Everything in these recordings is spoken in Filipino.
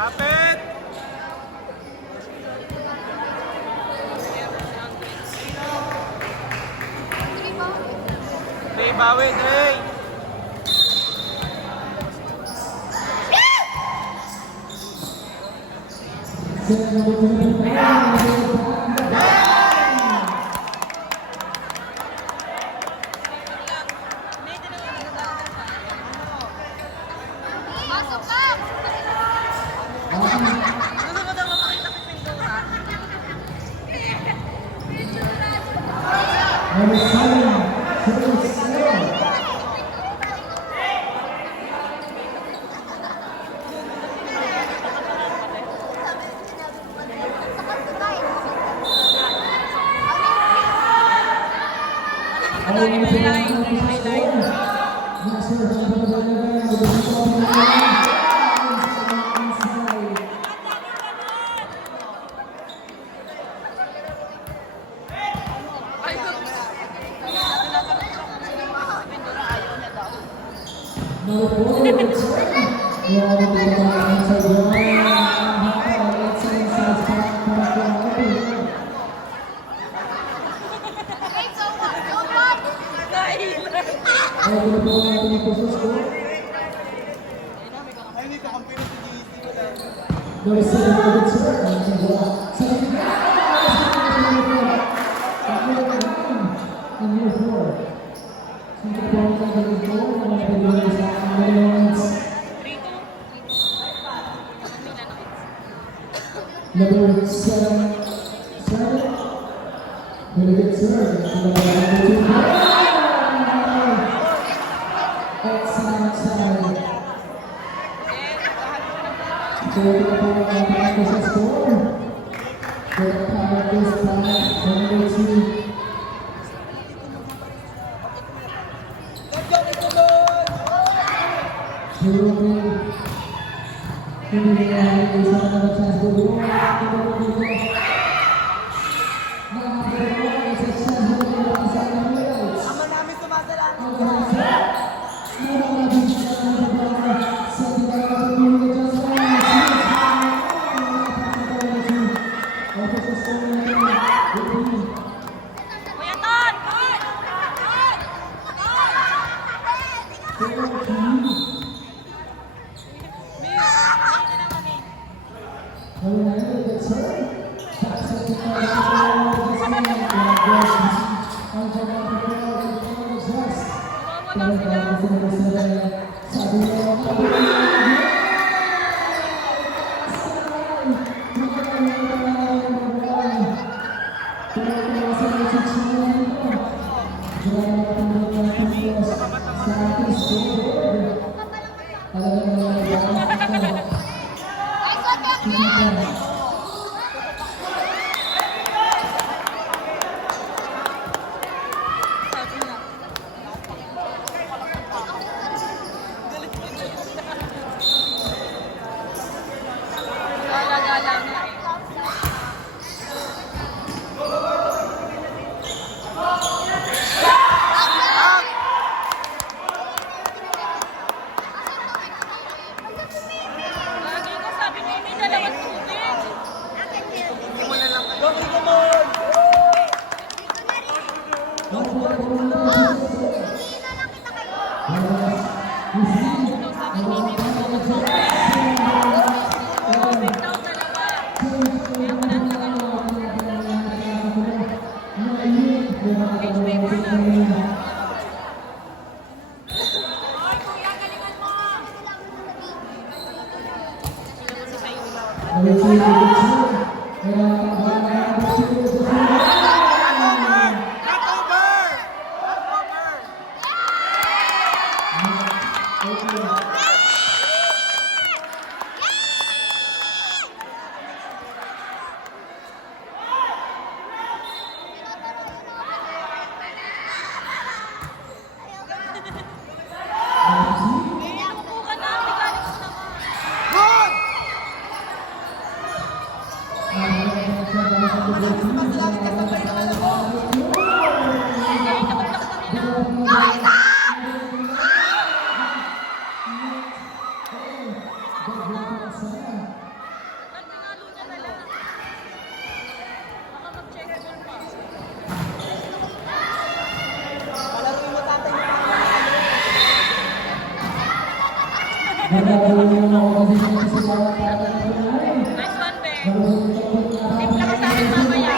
Kapit! Dre, bawi, Dre! Masuk ka! Gusto mo daw makita si Pintura? Number 7, very good serve. Excellent side. So we can go score. For the power this time, number 2. Nice one, Be. Team lang sa akin mamaya.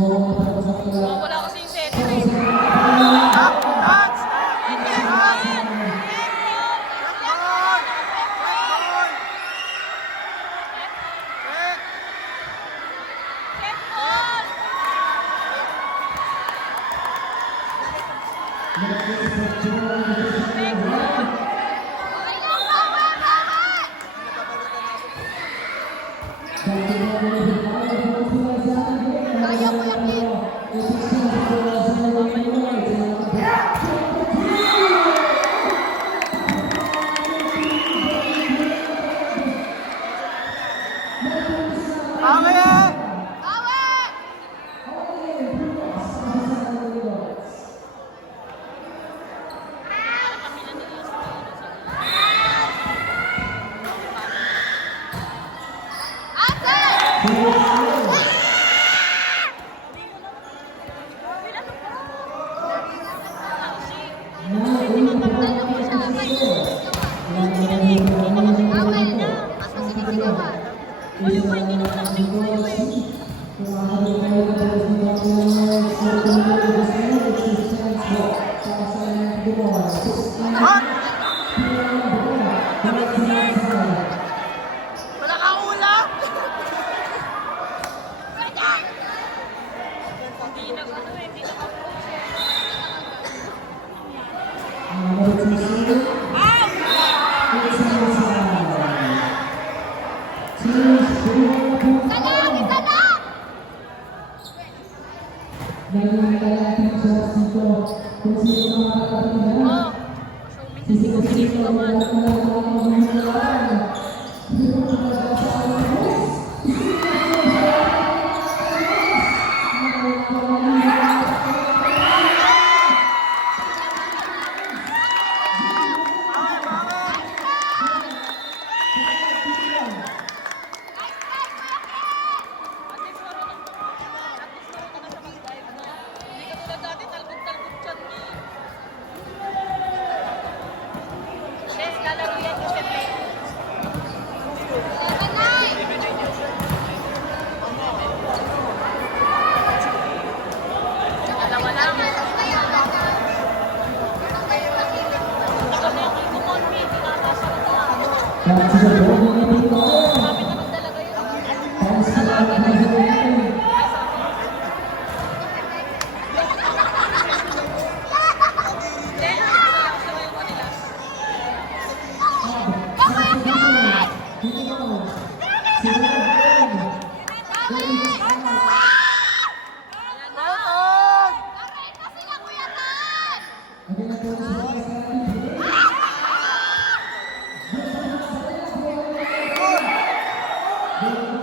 Oh, wala kasi yung set. Wala kang ulam! Hindi nag-approach eh. Oh, sumisigaw ka man.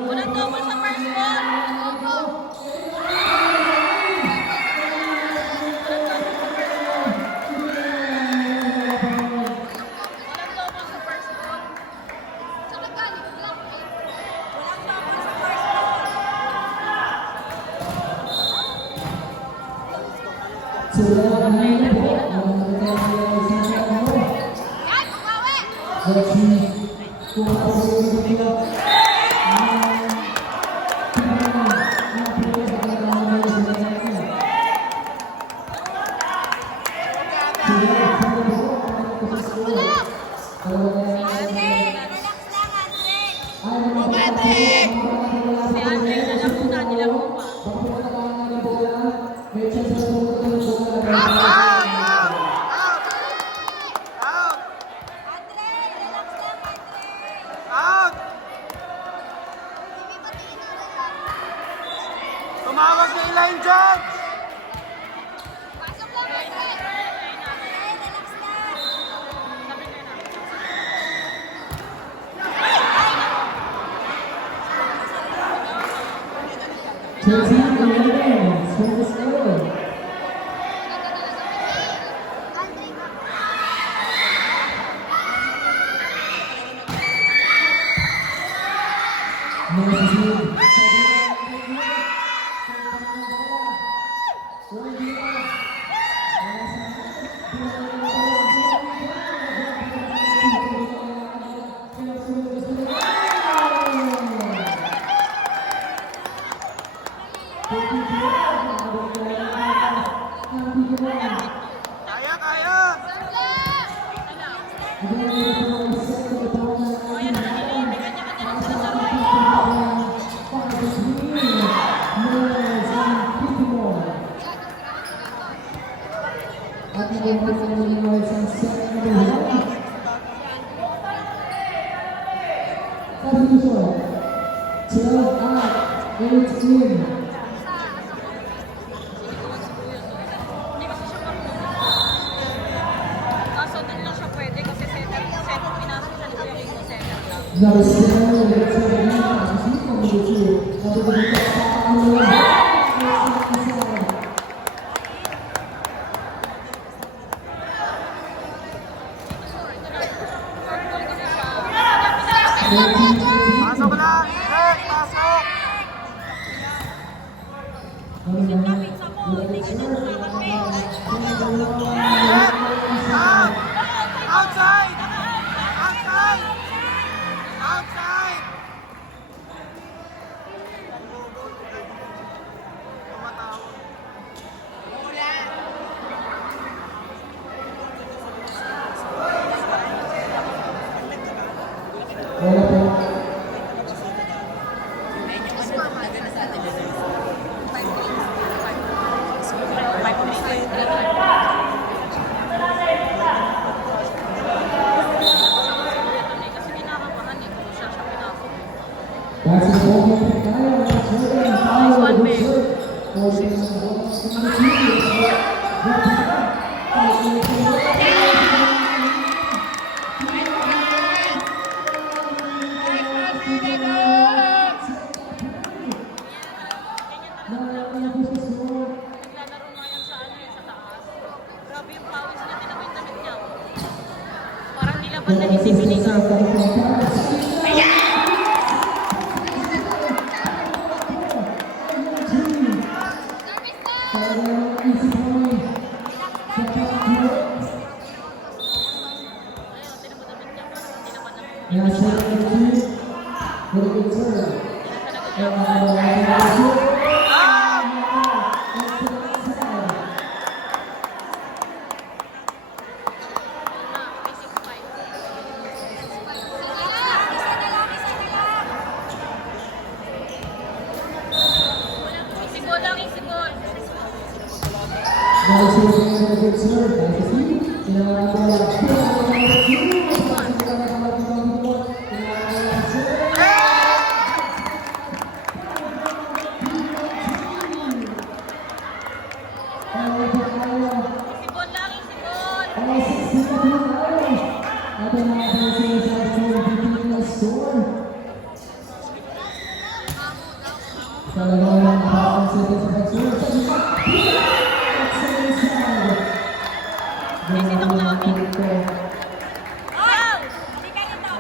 Walang double sa first ball. Walang double sa first ball. Si Andre na lang muna nila pa. Out! Tumawag na yung line judge! 13-11, score is over. Kaya, kaya! At naging sa set number 1. Substitution. 12 out, 18. Kaso dun lang siya pwede kasi second pinasok siya nito yung ito second lang. Number 7, let's say the number 2. Number 2, Pasok lang! Hey, pasok! Stop! Outside! Outside! Outside! Tumatawag. wala po. Kasi kinakabahan eh kung siya pinasok. That's the ball game. Kyle, that's Jordan. Kyle, One good big. serve. Ball game on the ball. Number 2. Naglalaro nga yan sa ano eh, sa taas. Grabe yung pawis niya, tinan mo yung damit niya. Parang nilaban na ni Sibiniga. Ayun, tinan mo damit niya. Parang nilaban na Yeah, shot number 2. Very good serve. basic fight. Isigol lang, isigol. Number 2, very good serve. That's the team. Isigol lang, isigol. Wow! Hindi ka nito.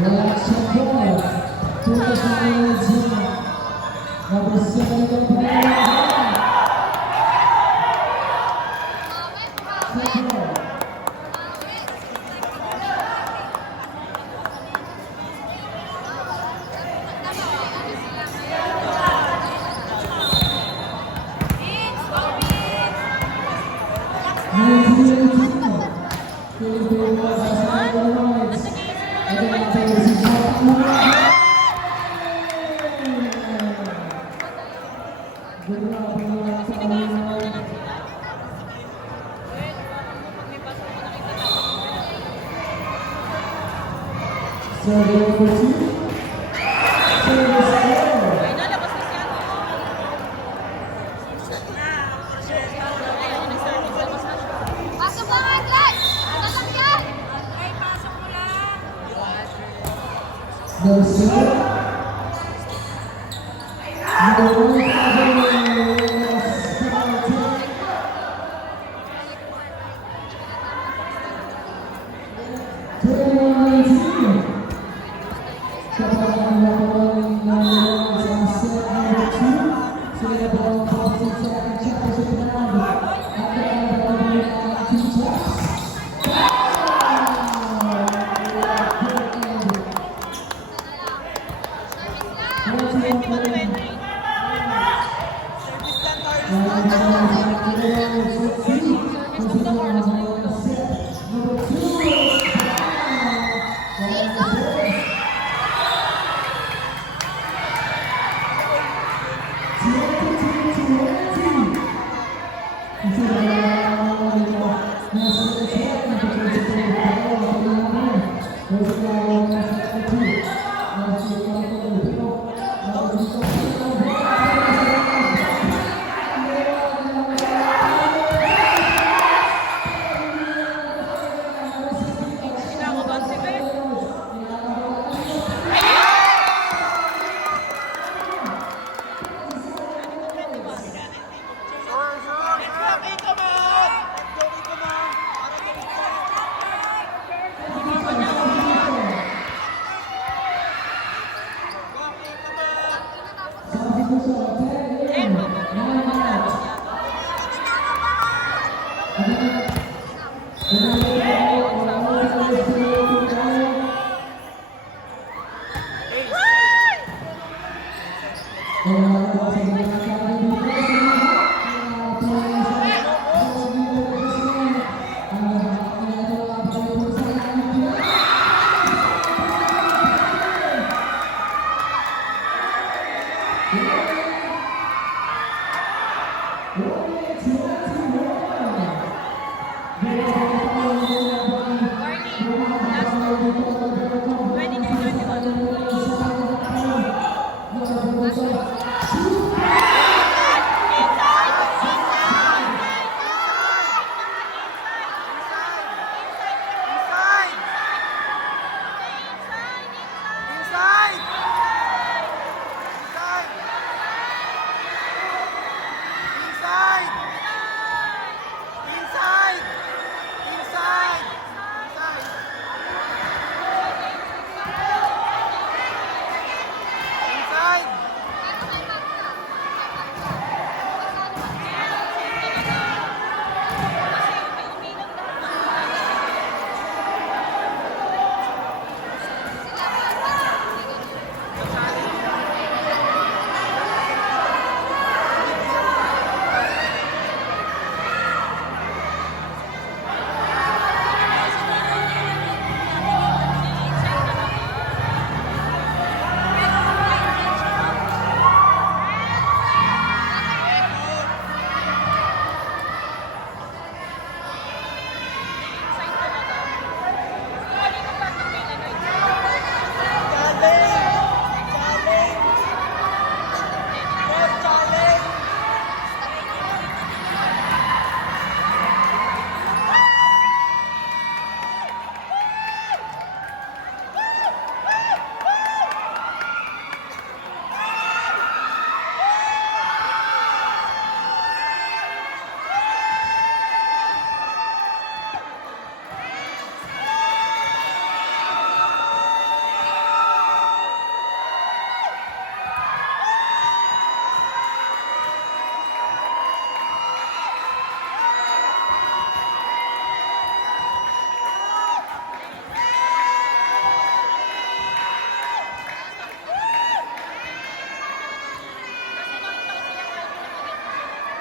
Number 7, Ay, nalabas na siya. Ayun, nag-service. Labas na siya. Pasok lang, Atlas! Sasakyan! Ay, pasok mo lang. Kinakabahan si Beth. Sure, sure. Let's go, man. Let's go, man. Para sa Eh, Ace.